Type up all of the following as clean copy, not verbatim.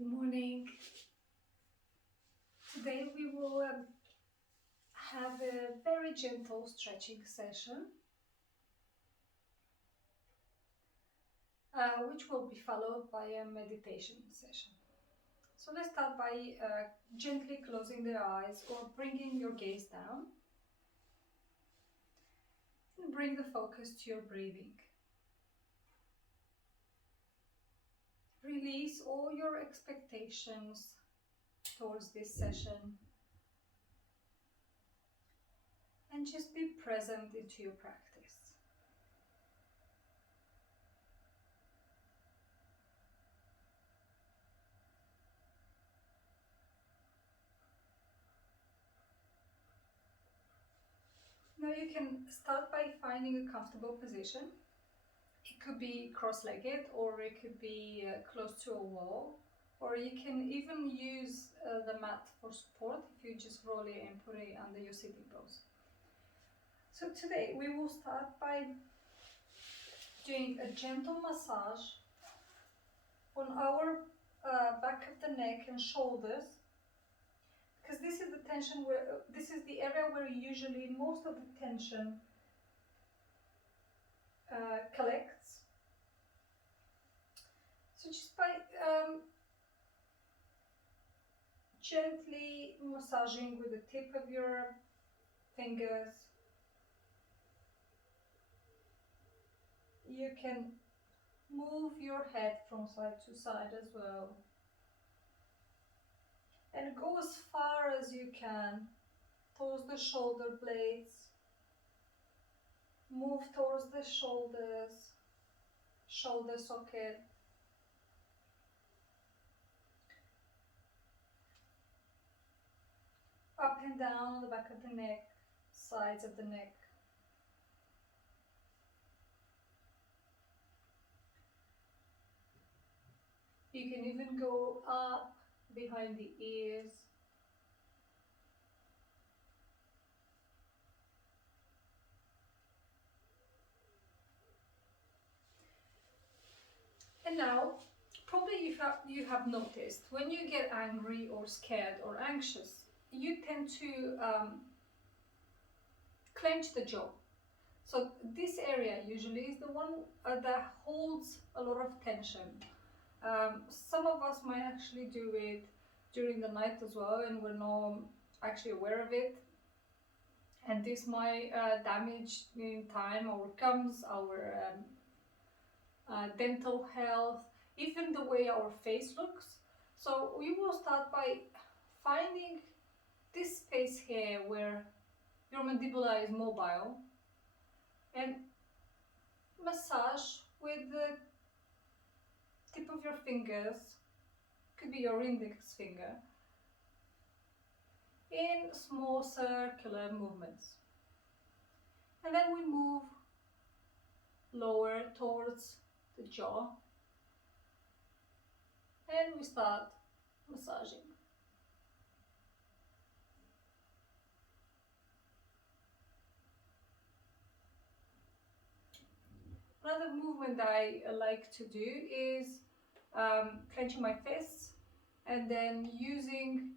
Good morning. Today we will have a very gentle stretching session, which will be followed by a meditation session. So let's start by gently closing the eyes or bringing your gaze down and bring the focus to your breathing. Release all your expectations towards this session and just be present into your practice. Now you can start by finding a comfortable position. It could be cross-legged, or it could be close to a wall, or you can even use the mat for support if you just roll it and put it under your sitting pose. So today we will start by doing a gentle massage on our back of the neck and shoulders, because this is the tension where this is the area where usually most of the tension collects. So just by gently massaging with the tip of your fingers, you can move your head from side to side as well, and go as far as you can towards the shoulder blades. Move towards the shoulders, shoulder socket. Up and down on the back of the neck, sides of the neck. You can even go up behind the ears. And now, probably you have noticed when you get angry or scared or anxious, you tend to clench the jaw. So this area usually is the one that holds a lot of tension. Some of us might actually do it during the night as well, and we're not actually aware of it. And this might damage in time our gums, our dental health, even the way our face looks. So we will start by finding this space here where your mandibula is mobile, and massage with the tip of your fingers, could be your index finger, in small circular movements. And then we move lower towards the jaw, and we start massaging. Another movement that I like to do is clenching my fists and then using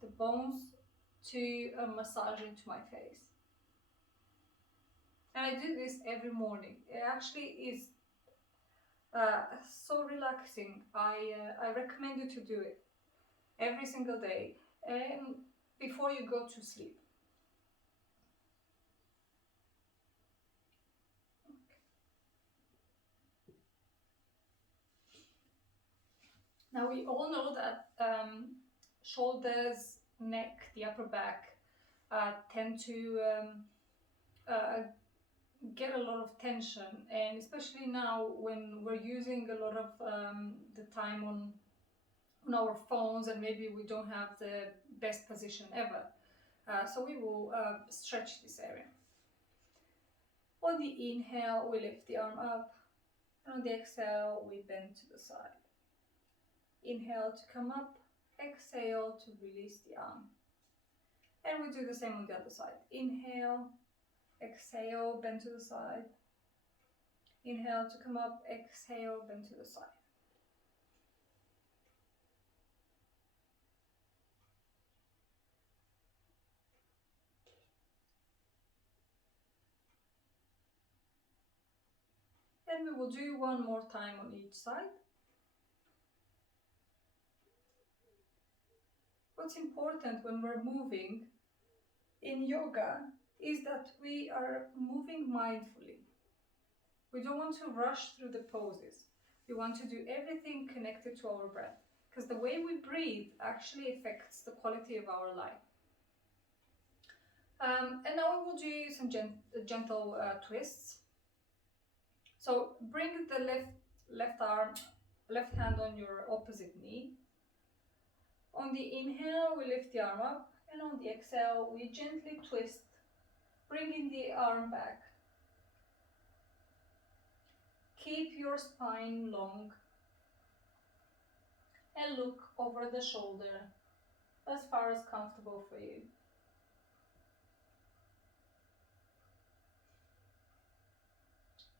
the bones to massage into my face. And I do this every morning. It actually is so relaxing. I recommend you to do it every single day and before you go to sleep. Now we all know that shoulders, neck, the upper back tend to get a lot of tension, and especially now when we're using a lot of the time on our phones, and maybe we don't have the best position ever. So we will stretch this area. On the inhale, we lift the arm up, and on the exhale, we bend to the side. Inhale to come up, exhale to release the arm. And we do the same on the other side. Inhale, exhale, bend to the side. Inhale to come up, exhale, bend to the side. And we will do one more time on each side. What's important when we're moving in yoga is that we are moving mindfully. We don't want to rush through the poses. We want to do everything connected to our breath, because the way we breathe actually affects the quality of our life. And now we will do some gentle twists. So bring the left hand on your opposite knee. On the inhale, we lift the arm up, and on the exhale, we gently twist, bringing the arm back. Keep your spine long and look over the shoulder as far as comfortable for you.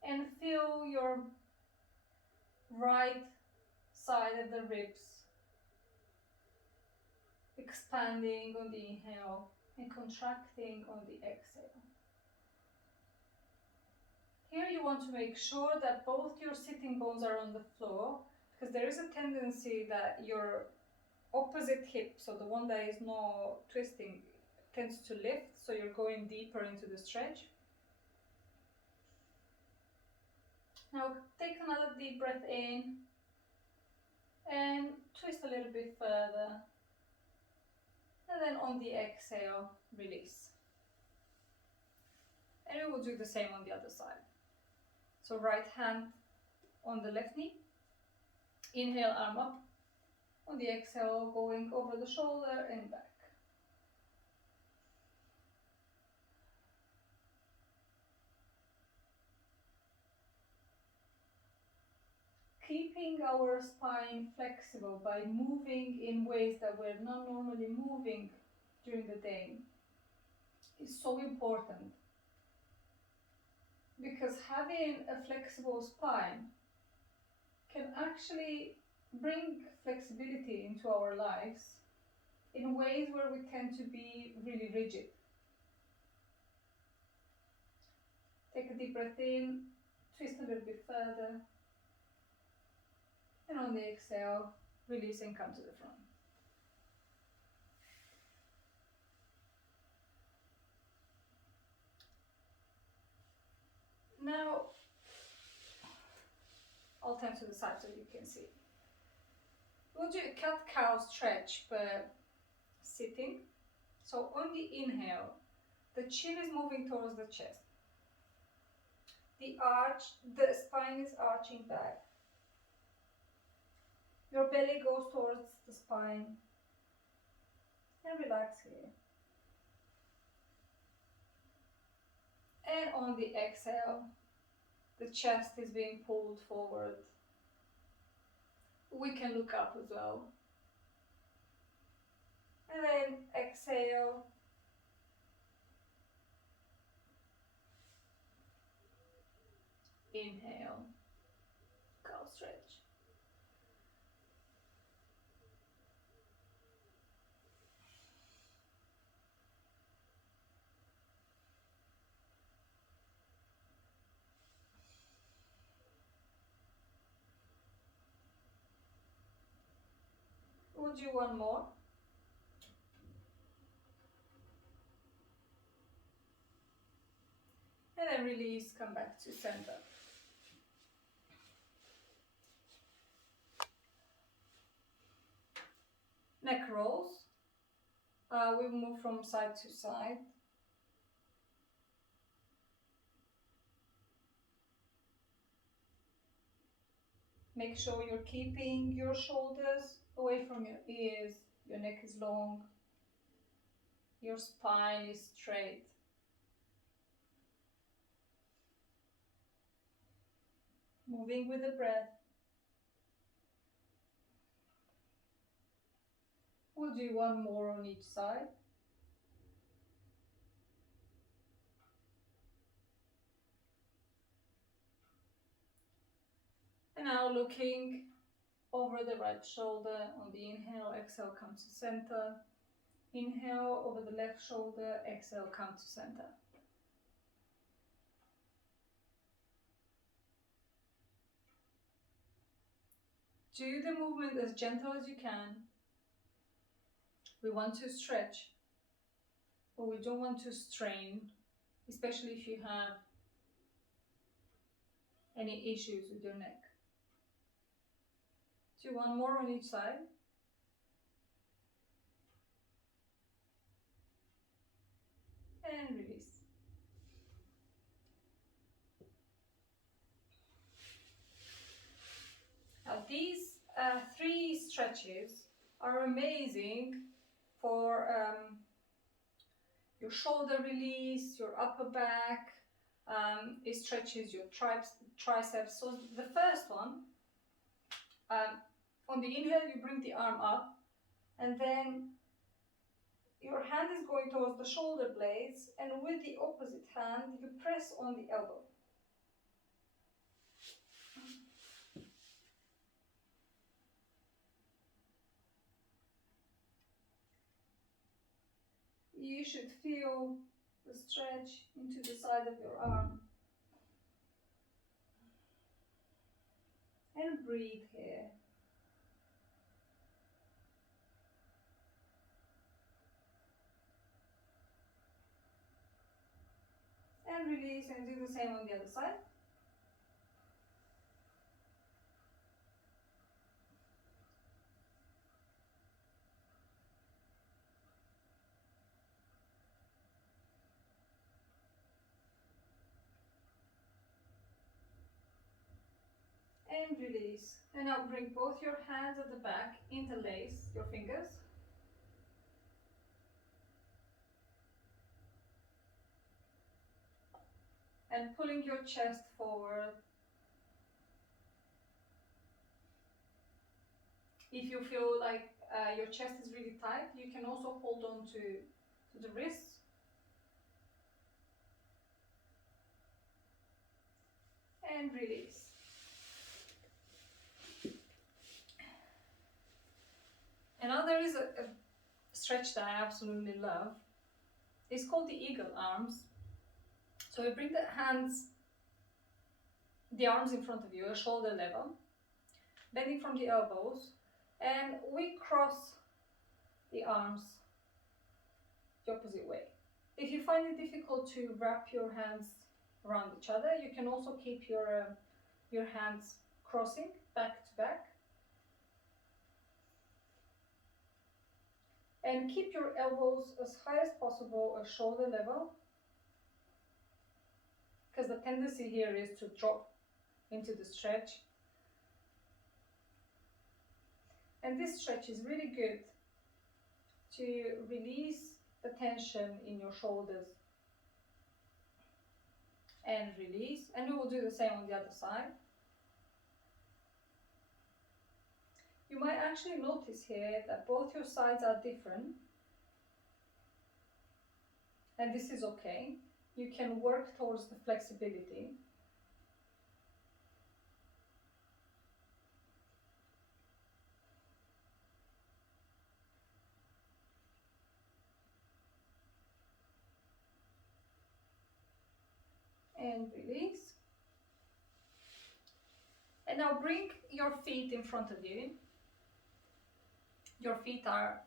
And feel your right side of the ribs expanding on the inhale and contracting on the exhale. Here you want to make sure that both your sitting bones are on the floor, because there is a tendency that your opposite hip, so the one that is not twisting, tends to lift, so you're going deeper into the stretch. Now take another deep breath in and twist a little bit further, and then on the exhale, release. And we will do the same on the other side. So right hand on the left knee, inhale, arm up. On the exhale, going over the shoulder and back. Keeping our spine flexible by moving in ways that we're not normally moving during the day is so important, because having a flexible spine can actually bring flexibility into our lives in ways where we tend to be really rigid. Take a deep breath in, twist a little bit further, and on the exhale, release and come to the front. Now, I'll turn to the side so you can see. We'll do a cat-cow stretch, but sitting. So on the inhale, the chin is moving towards the chest. The spine is arching back. Your belly goes towards the spine. And relax here. And on the exhale, the chest is being pulled forward. We can look up as well. And then exhale. Inhale. Cow stretch. We'll do one more. And then release, come back to center. Neck rolls. We move from side to side. Make sure you're keeping your shoulders away from your ears. Your neck is long. Your spine is straight. Moving with the breath. We'll do one more on each side. And now looking over the right shoulder on the inhale, exhale, come to center. Inhale over the left shoulder, exhale, come to center. Do the movement as gentle as you can. We want to stretch, but we don't want to strain, especially if you have any issues with your neck. Do one more on each side. And release. Now these 3 stretches are amazing for your shoulder release, your upper back. It stretches your triceps. So the first one, on the inhale you bring the arm up, and then your hand is going towards the shoulder blades, and with the opposite hand you press on the elbow. You should feel the stretch into the side of your arm. And breathe here. And release, and do the same on the other side. And release. And now bring both your hands at the back, interlace your fingers. And pulling your chest forward. If you feel like your chest is really tight, you can also hold on to the wrists. And release. And now there is a stretch that I absolutely love. It's called the eagle arms. So you bring the arms in front of you, shoulder level, bending from the elbows, and we cross the arms the opposite way. If you find it difficult to wrap your hands around each other, you can also keep your hands crossing back to back. And keep your elbows as high as possible at shoulder level, because the tendency here is to drop into the stretch. And this stretch is really good to release the tension in your shoulders. And release, and we will do the same on the other side. You might actually notice here that both your sides are different, and this is okay. You can work towards the flexibility. And release. And now bring your feet in front of you. Your feet are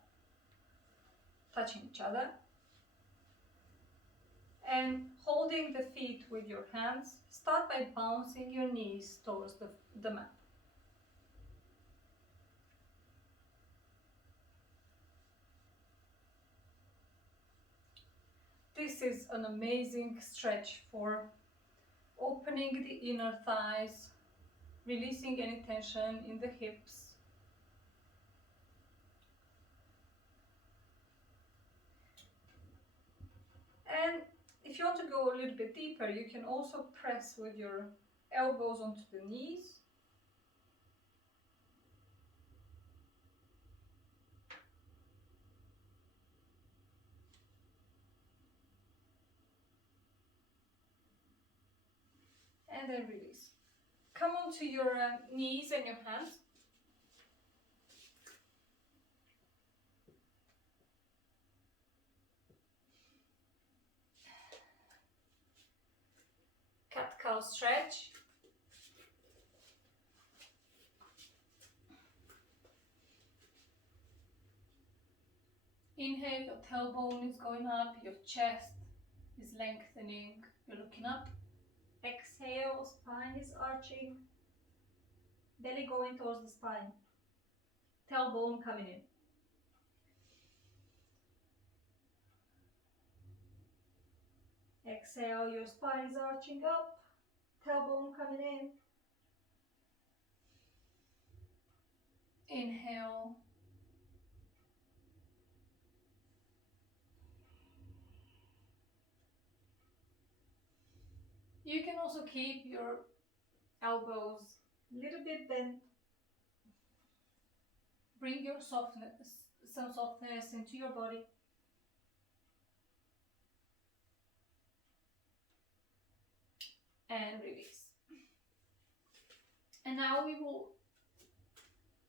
touching each other. And holding the feet with your hands, start by bouncing your knees towards the mat. This is an amazing stretch for opening the inner thighs, releasing any tension in the hips. And if you want to go a little bit deeper, you can also press with your elbows onto the knees. And then release. Come onto your knees and your hands. Cat-cow stretch. Inhale, your tailbone is going up, your chest is lengthening, you're looking up. Exhale, spine is arching, belly going towards the spine, tailbone coming in. Exhale, your spine is arching up, tailbone coming in. Inhale. You can also keep your elbows a little bit bent. Bring your softness, some softness into your body. And release. And now we will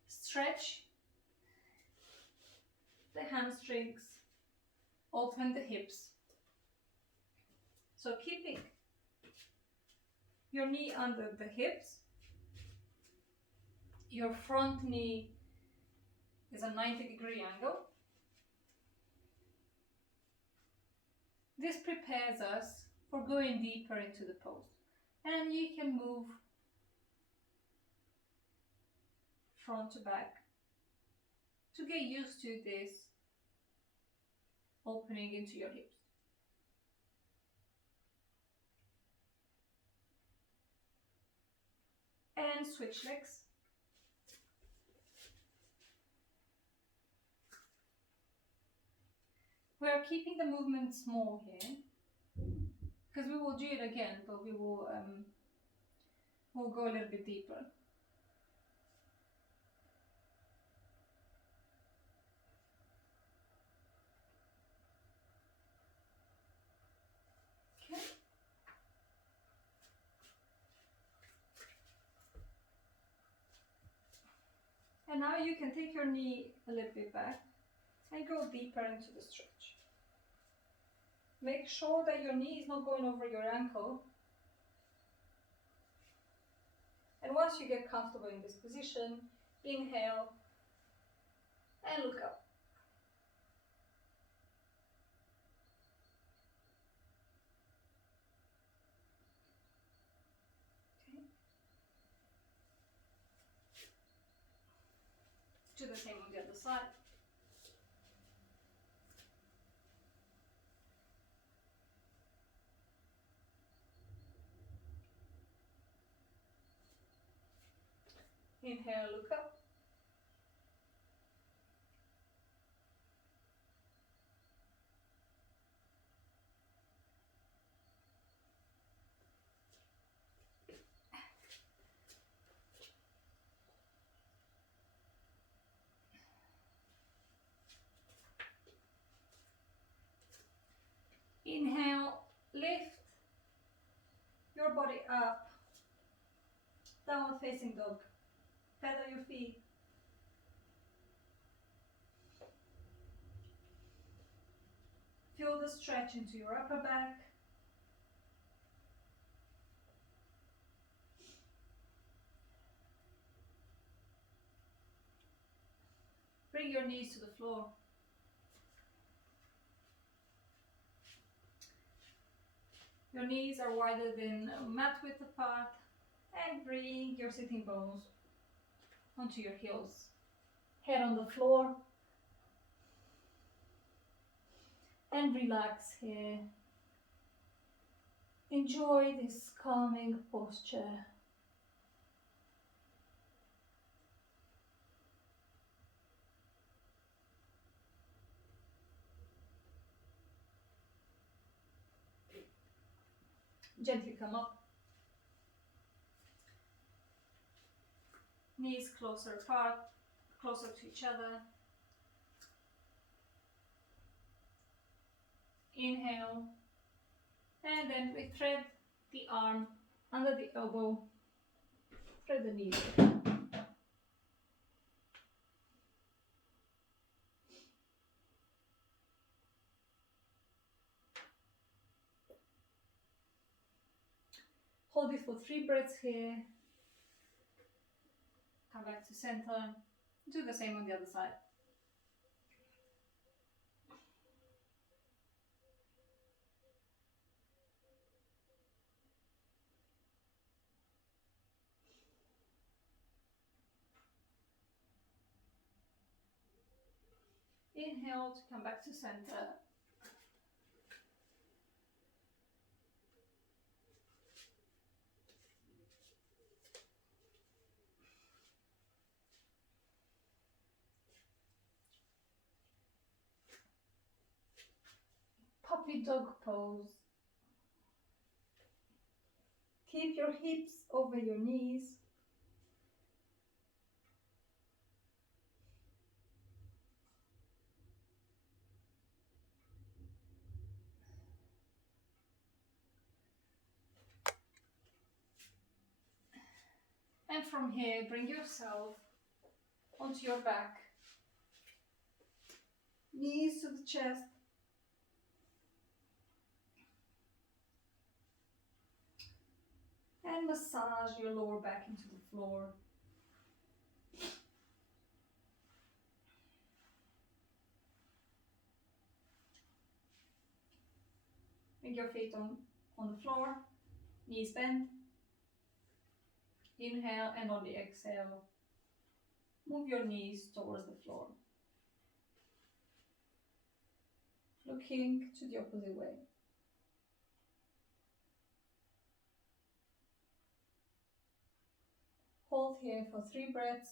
stretch the hamstrings, open the hips. So keeping your knee under the hips, your front knee is a 90-degree angle. This prepares us for going deeper into the pose. And you can move front to back to get used to this opening into your hips. And switch legs. We are keeping the movement small here, because we will do it again, but we will we'll go a little bit deeper. Okay. And now you can take your knee a little bit back and go deeper into the stretch. Make sure that your knee is not going over your ankle. And once you get comfortable in this position, inhale and look up. Okay. Do the same on the other side. Inhale, look up. Inhale, lift your body up. Downward facing dog. Pedal your feet. Feel the stretch into your upper back. Bring your knees to the floor. Your knees are wider than mat width apart, and bring your sitting bones onto your heels. Head on the floor. And relax here. Enjoy this calming posture. Gently come up. Knees closer apart, closer to each other. Inhale, and then we thread the arm under the elbow, thread the knee. Hold it for 3 breaths here. Come back to center. Do the same on the other side. Inhale to come back to center. Puppy dog pose. Keep your hips over your knees. And from here, bring yourself onto your back. Knees to the chest. And massage your lower back into the floor. Bring your feet on the floor, knees bent. Inhale, and on the exhale, move your knees towards the floor. Looking to the opposite way. Hold here for 3 breaths.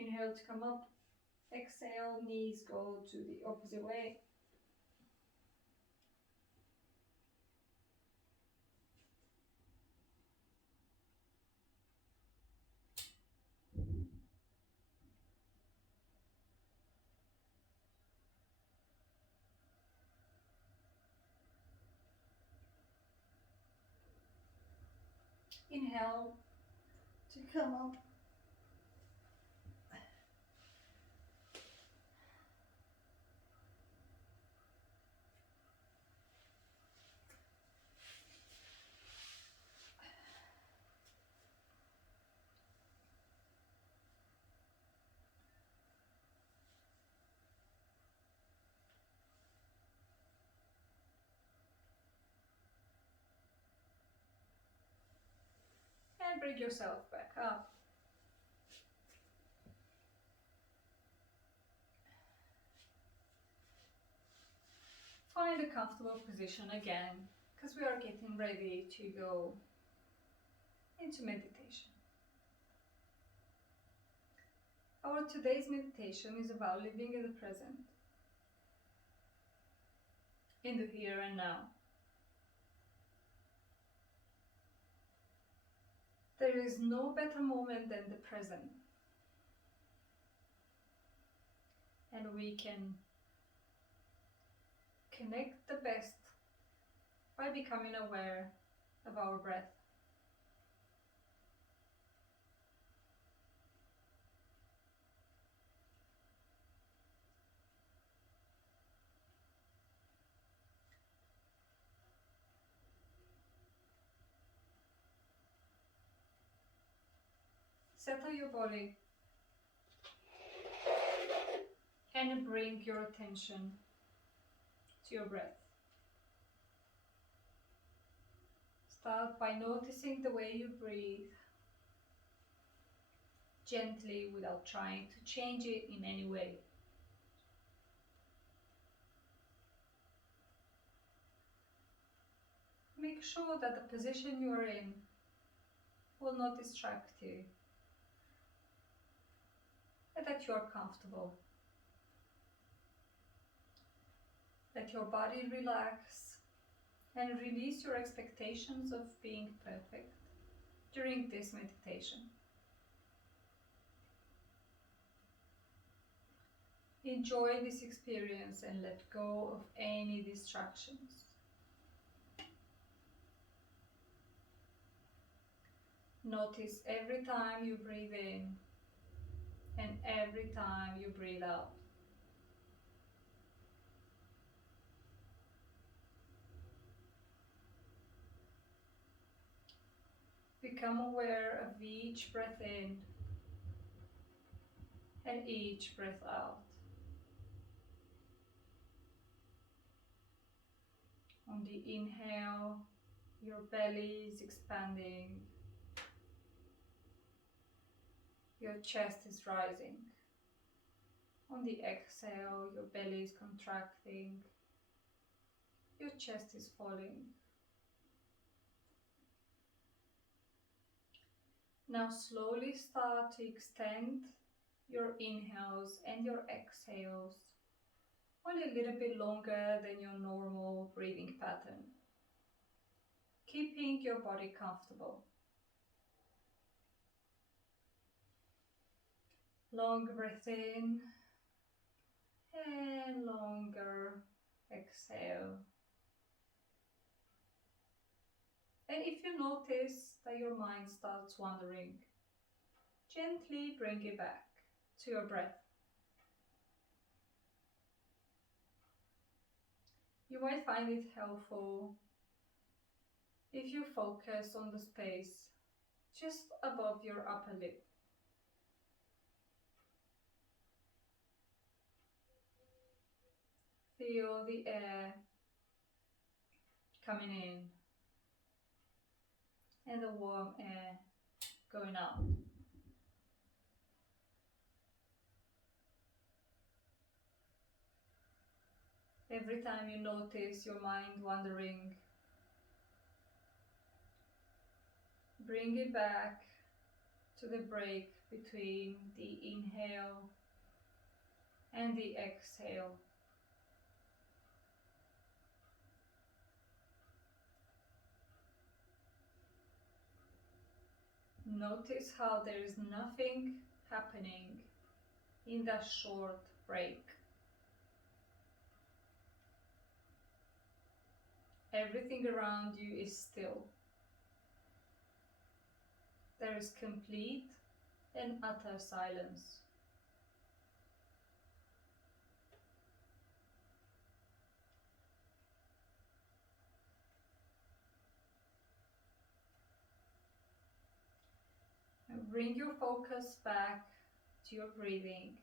Inhale to come up. Exhale, knees go to the opposite way. Inhale to come up. And bring yourself back up. Find a comfortable position again, because we are getting ready to go into meditation. Our today's meditation is about living in the present, in the here and now. There is no better moment than the present. And we can connect the best by becoming aware of our breath. Settle your body and bring your attention to your breath. Start by noticing the way you breathe, gently, without trying to change it in any way. Make sure that the position you are in will not distract you, and that you are comfortable. Let your body relax and release your expectations of being perfect during this meditation. Enjoy this experience and let go of any distractions. Notice every time you breathe in and every time you breathe out. Become aware of each breath in and each breath out. On the inhale, your belly is expanding, your chest is rising. On the exhale, your belly is contracting, your chest is falling. Now slowly start to extend your inhales and your exhales only a little bit longer than your normal breathing pattern, keeping your body comfortable. Long breath in and longer exhale. And if you notice that your mind starts wandering, gently bring it back to your breath. You might find it helpful if you focus on the space just above your upper lip. Feel the air coming in and the warm air going out. Every time you notice your mind wandering, bring it back to the break between the inhale and the exhale. Notice how there is nothing happening in that short break. Everything around you is still. There is complete and utter silence. And bring your focus back to your breathing.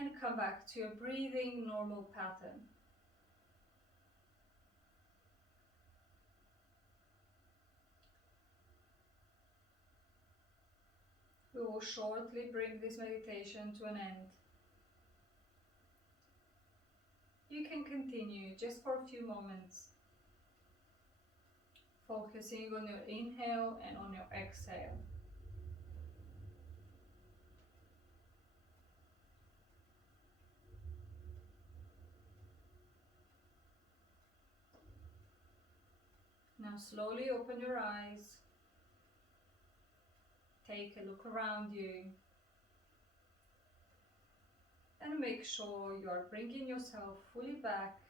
And come back to your breathing normal pattern. We will shortly bring this meditation to an end. You can continue just for a few moments, focusing on your inhale and on your exhale. Now slowly open your eyes, take a look around you, and make sure you are bringing yourself fully back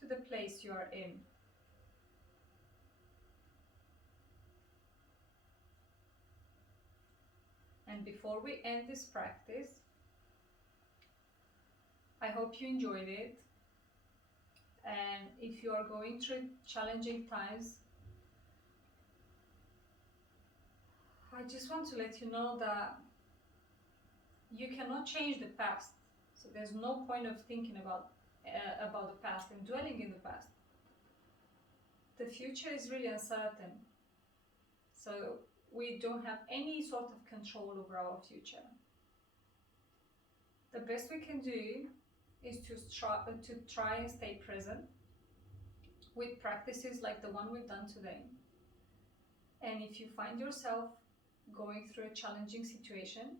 to the place you are in. And before we end this practice, I hope you enjoyed it. And if you are going through challenging times, I just want to let you know that you cannot change the past. So there's no point of thinking about the past and dwelling in the past. The future is really uncertain. So we don't have any sort of control over our future. The best we can do is to try and stay present with practices like the one we've done today. And if you find yourself going through a challenging situation,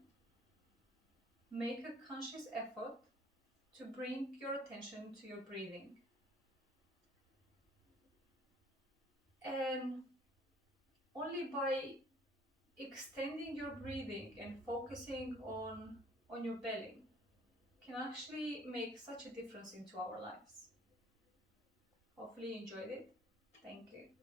make a conscious effort to bring your attention to your breathing. And only by extending your breathing and focusing on your belly can actually make such a difference into our lives. Hopefully you enjoyed it. Thank you.